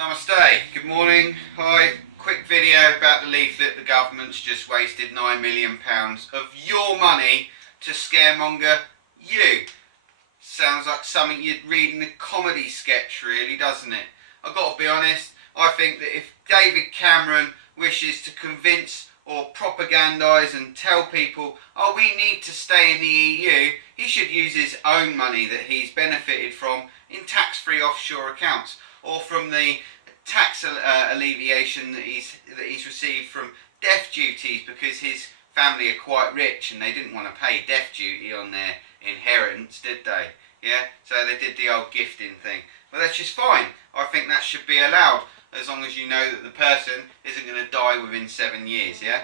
Namaste, good morning, hi, quick video about the leaflet. The government's just wasted £9 million of your money to scaremonger you. Sounds like something you'd read in a comedy sketch really, doesn't it? I've got to be honest, I think that if David Cameron wishes to convince or propagandise and tell people, oh, we need to stay in the EU, he should use his own money that he's benefited from in tax-free offshore accounts, or from the tax alleviation that he's received from death duties, because his family are quite rich and they didn't want to pay death duty on their inheritance, did they? Yeah, so they did the old gifting thing. Well, that's just fine. I think that should be allowed, as long as you know that the person isn't going to die within 7 years, yeah?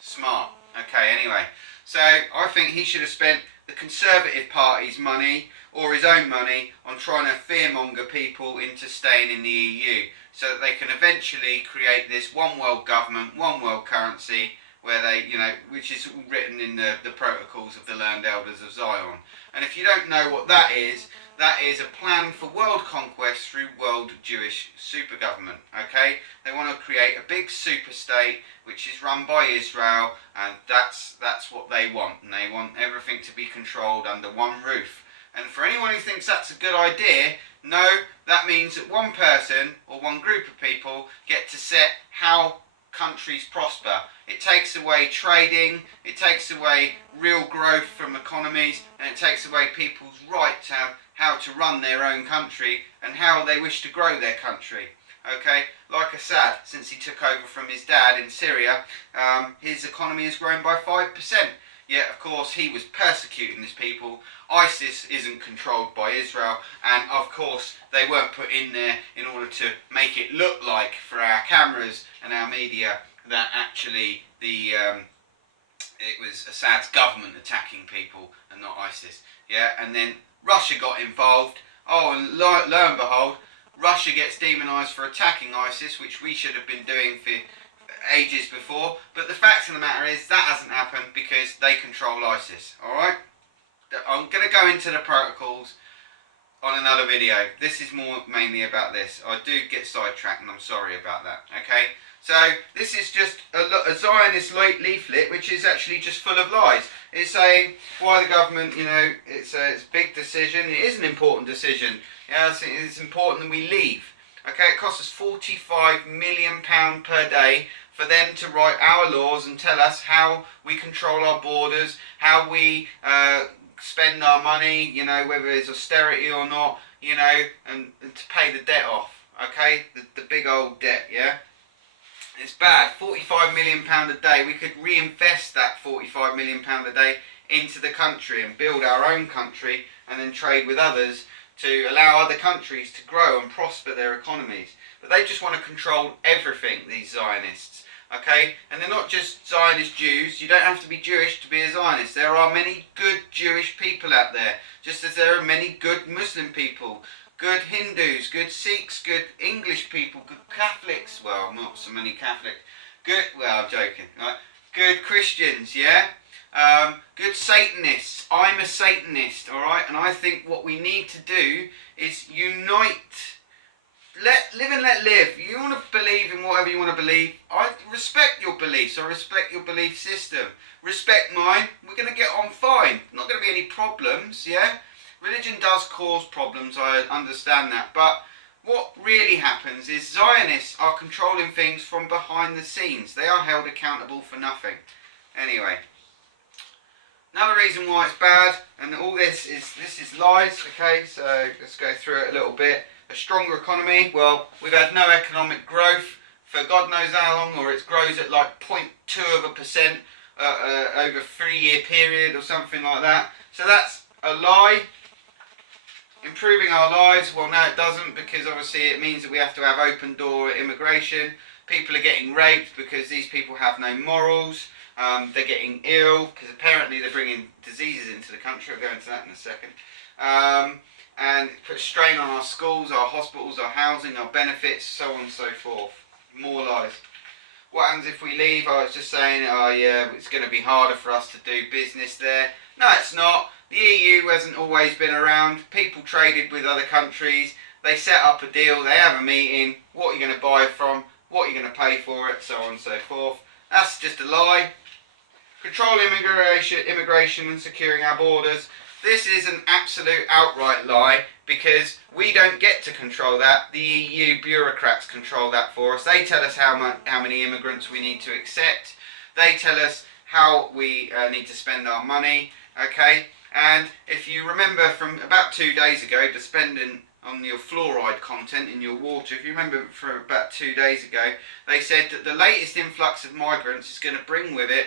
Smart. Okay, anyway. So I think he should have spent the Conservative Party's money or his own money on trying to fearmonger people into staying in the EU, so that they can eventually create this one world government, one world currency, where they, which is written in the protocols of the learned elders of Zion. And if you don't know what that is a plan for world conquest through world Jewish super government, okay? They want to create a big super state which is run by Israel, and that's what they want. And they want everything to be controlled under one roof. And for anyone who thinks that's a good idea, no, that means that one person or one group of people get to set how countries prosper. It takes away trading, it takes away real growth from economies, and it takes away people's right to how to run their own country and how they wish to grow their country. Okay, like Assad, since he took over from his dad in Syria, his economy has grown by 5%. Yet, of course, he was persecuting his people. ISIS isn't controlled by Israel, and of course they weren't put in there in order to make it look like, for our cameras and our media, that actually it was Assad's government attacking people and not ISIS. Yeah, and then Russia got involved. Oh, and lo and behold, Russia gets demonised for attacking ISIS, which we should have been doing for ages before. But the fact of the matter is that hasn't happened because they control ISIS. Alright? I'm going to go into the protocols on another video. This is more mainly about this. I do get sidetracked and I'm sorry about that. Okay? So this is just a Zionist leaflet which is actually just full of lies. It's saying why the government, it's a big decision. It is an important decision. Yeah, it's important that we leave. Okay, it costs us £45 million per day for them to write our laws and tell us how we control our borders, how we spend our money, whether it's austerity or not, and to pay the debt off. Okay, the big old debt, yeah? It's bad. £45 million a day. We could reinvest that £45 million a day into the country and build our own country and then trade with others to allow other countries to grow and prosper their economies. But they just want to control everything, these Zionists. Okay? And they're not just Zionist Jews. You don't have to be Jewish to be a Zionist. There are many good Jewish people out there, just as there are many good Muslim people, good Hindus, good Sikhs, good English people, good Catholics. Well, not so many Catholics. I'm joking. Right? Good Christians, yeah? Good Satanists. I'm a Satanist, alright? And I think what we need to do is unite. Live and let live. You want to believe in whatever you want to believe. I respect your beliefs. I respect your belief system. Respect mine. We're going to get on fine. Not going to be any problems, yeah? Religion does cause problems, I understand that. But what really happens is Zionists are controlling things from behind the scenes. They are held accountable for nothing. Anyway. Another reason why it's bad, and all this is lies, okay, so let's go through it a little bit. A stronger economy, well, we've had no economic growth for God knows how long, or it grows at like 0.2% over a 3-year period or something like that. So that's a lie. Improving our lives, well, no it doesn't, because obviously it means that we have to have open door immigration. People are getting raped because these people have no morals. They're getting ill because apparently they're bringing diseases into the country. I'll go into that in a second. And put strain on our schools, our hospitals, our housing, our benefits, so on and so forth. More lies. What happens if we leave? I was just saying, oh yeah, it's going to be harder for us to do business there. No, it's not. The EU hasn't always been around. People traded with other countries. They set up a deal, they have a meeting, what are you going to buy from, what are you going to pay for it, so on and so forth. That's just a lie. Control immigration and securing our borders. This is an absolute outright lie, because we don't get to control that. The EU bureaucrats control that for us. They tell us how many immigrants we need to accept. They tell us how we need to spend our money, okay? And if you remember from about 2 days ago, the spending on your fluoride content in your water, if you remember from about 2 days ago, they said that the latest influx of migrants is going to bring with it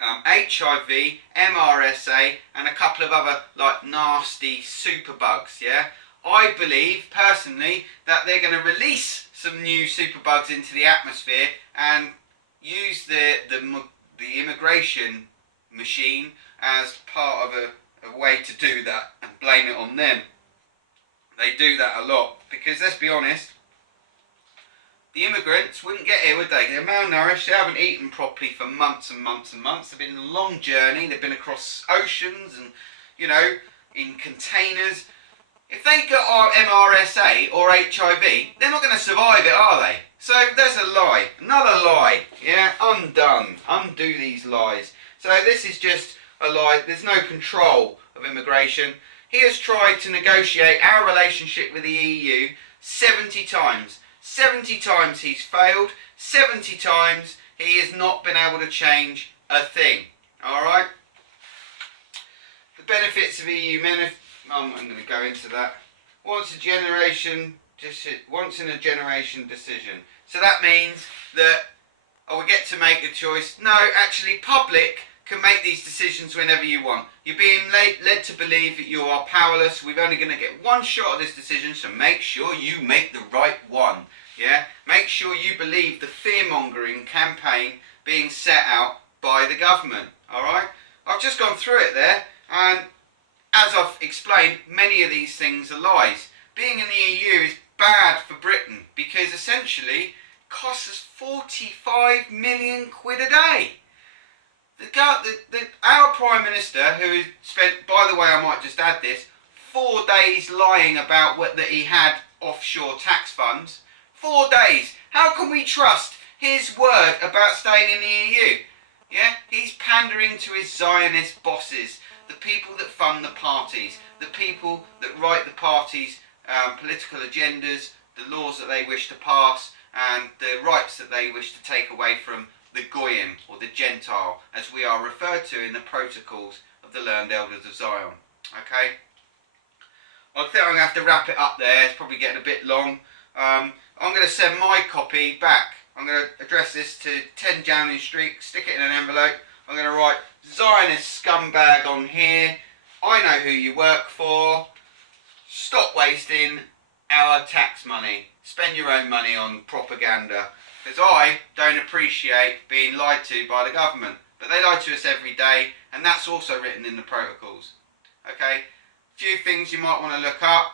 HIV, MRSA, and a couple of other like nasty superbugs. Yeah, I believe personally that they're going to release some new superbugs into the atmosphere and use the immigration machine as part of a way to do that and blame it on them. They do that a lot because, let's be honest, the immigrants wouldn't get here, would they? They're malnourished, they haven't eaten properly for months and months and months. They've been on a long journey, they've been across oceans and, you know, in containers. If they got our MRSA or HIV, they're not going to survive it, are they? So there's a lie, another lie, yeah, undone. Undo these lies. So this is just a lie. There's no control of immigration. He has tried to negotiate our relationship with the EU 70 times. 70 times he's failed, 70 times he has not been able to change a thing. Alright? The benefits of EU I'm going to go into that. Once in a generation decision. So that means that we get to make a choice. No, actually public can make these decisions whenever you want. You're being led to believe that you are powerless. We're only going to get one shot at this decision, so make sure you make the right one. Yeah? Make sure you believe the fear-mongering campaign being set out by the government. Alright? I've just gone through it there, and as I've explained, many of these things are lies. Being in the EU is bad for Britain, because essentially it costs us 45 million quid a day. Our Prime Minister, who spent, by the way, I might just add this, 4 days lying about that he had offshore tax funds. 4 days. How can we trust his word about staying in the EU? Yeah, he's pandering to his Zionist bosses, the people that fund the parties, the people that write the parties' political agendas, the laws that they wish to pass, and the rights that they wish to take away from the Goyim, or the Gentile, as we are referred to in the protocols of the Learned Elders of Zion. Okay? I think I'm going to have to wrap it up there. It's probably getting a bit long. I'm going to send my copy back. I'm going to address this to 10 Downing Street, stick it in an envelope. I'm going to write, Zionist scumbag on here. I know who you work for. Stop wasting our tax money. Spend your own money on propaganda. Because I don't appreciate being lied to by the government. But they lie to us every day, and that's also written in the protocols. Okay? A few things you might want to look up.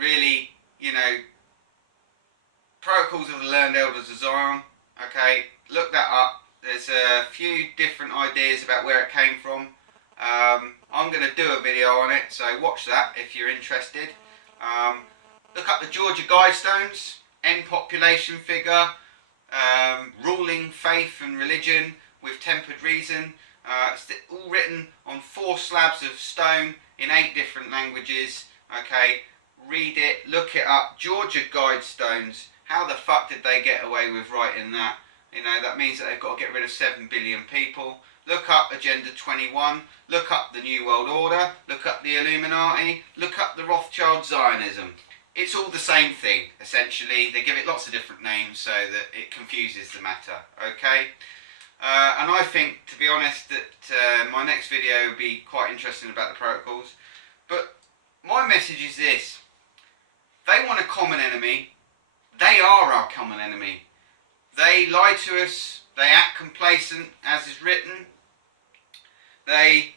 Really, you know, protocols of the Learned Elders of Zion. Okay? Look that up. There's a few different ideas about where it came from. I'm going to do a video on it, so watch that if you're interested. Look up the Georgia Guidestones. End population figure, ruling faith and religion with tempered reason. It's all written on 4 slabs of stone in 8 different languages. Okay, read it, look it up. Georgia Guidestones. How the fuck did they get away with writing that? You know, that means that they've got to get rid of 7 billion people. Look up Agenda 21. Look up the New World Order. Look up the Illuminati. Look up the Rothschild Zionism. It's all the same thing, essentially. They give it lots of different names so that it confuses the matter, okay? And I think, to be honest, that my next video will be quite interesting about the protocols. But my message is this. They want a common enemy. They are our common enemy. They lie to us. They act complacent, as is written. They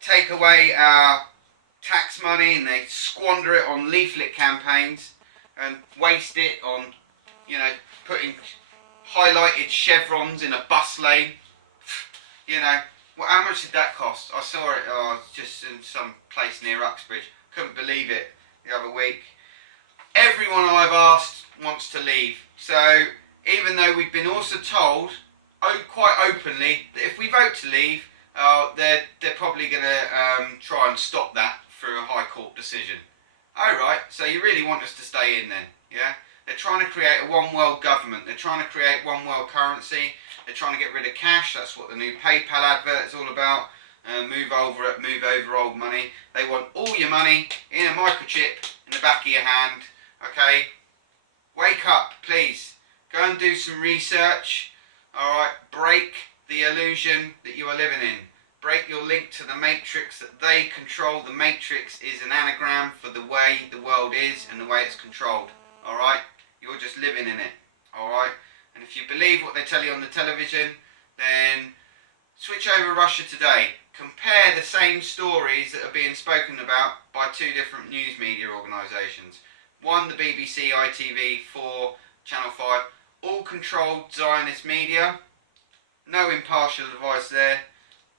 take away our tax money and they squander it on leaflet campaigns and waste it on, you know, putting highlighted chevrons in a bus lane. You know, Well, how much did that cost? I saw it just in some place near Uxbridge. Couldn't believe it the other week. Everyone I've asked wants to leave. So even though we've been also told, quite openly, that if we vote to leave, they're probably going to try and stop that through a High Court decision. Oh right, so you really want us to stay in then, yeah? They're trying to create a one world government. They're trying to create one world currency. They're trying to get rid of cash. That's what the new PayPal advert is all about. Move over old money. They want all your money in a microchip in the back of your hand. Okay, wake up, please. Go and do some research. All right, break the illusion that you are living in. Break your link to the matrix that they control. The matrix is an anagram for the way the world is and the way it's controlled. All right, you're just living in it. All right, and if you believe what they tell you on the television, then switch over Russia Today. Compare the same stories that are being spoken about by two different news media organisations. One, the BBC, ITV, 4, Channel 5, all controlled Zionist media. No impartial advice there.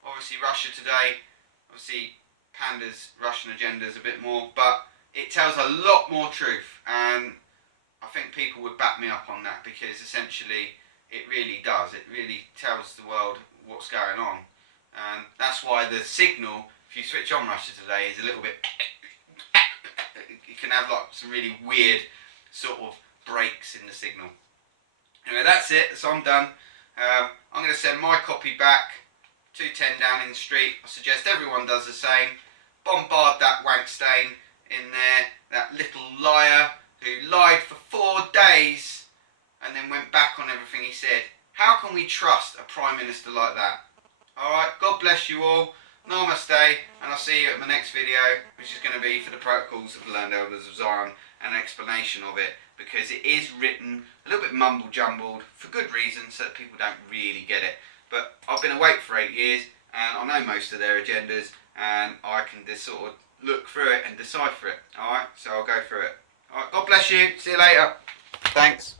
Obviously Russia Today, obviously panders Russian agendas a bit more, but it tells a lot more truth, and I think people would back me up on that, because essentially it really does. It really tells the world what's going on, and that's why the signal, if you switch on Russia Today, is a little bit you can have like some really weird sort of breaks in the signal. Anyway, that's it, so I'm done. I'm going to send my copy back, 210 Downing Street. I suggest everyone does the same. Bombard that wank stain in there, that little liar who lied for 4 days and then went back on everything he said. How can we trust a Prime Minister like that? Alright, God bless you all. Namaste, and I'll see you at my next video, which is going to be for the protocols of the Land Elders of Zion, and an explanation of it, because it is written a little bit mumble jumbled for good reason, so that people don't really get it. But I've been awake for 8 years, and I know most of their agendas, and I can just sort of look through it and decipher it. Alright, so I'll go through it. Alright, God bless you. See you later. Thanks.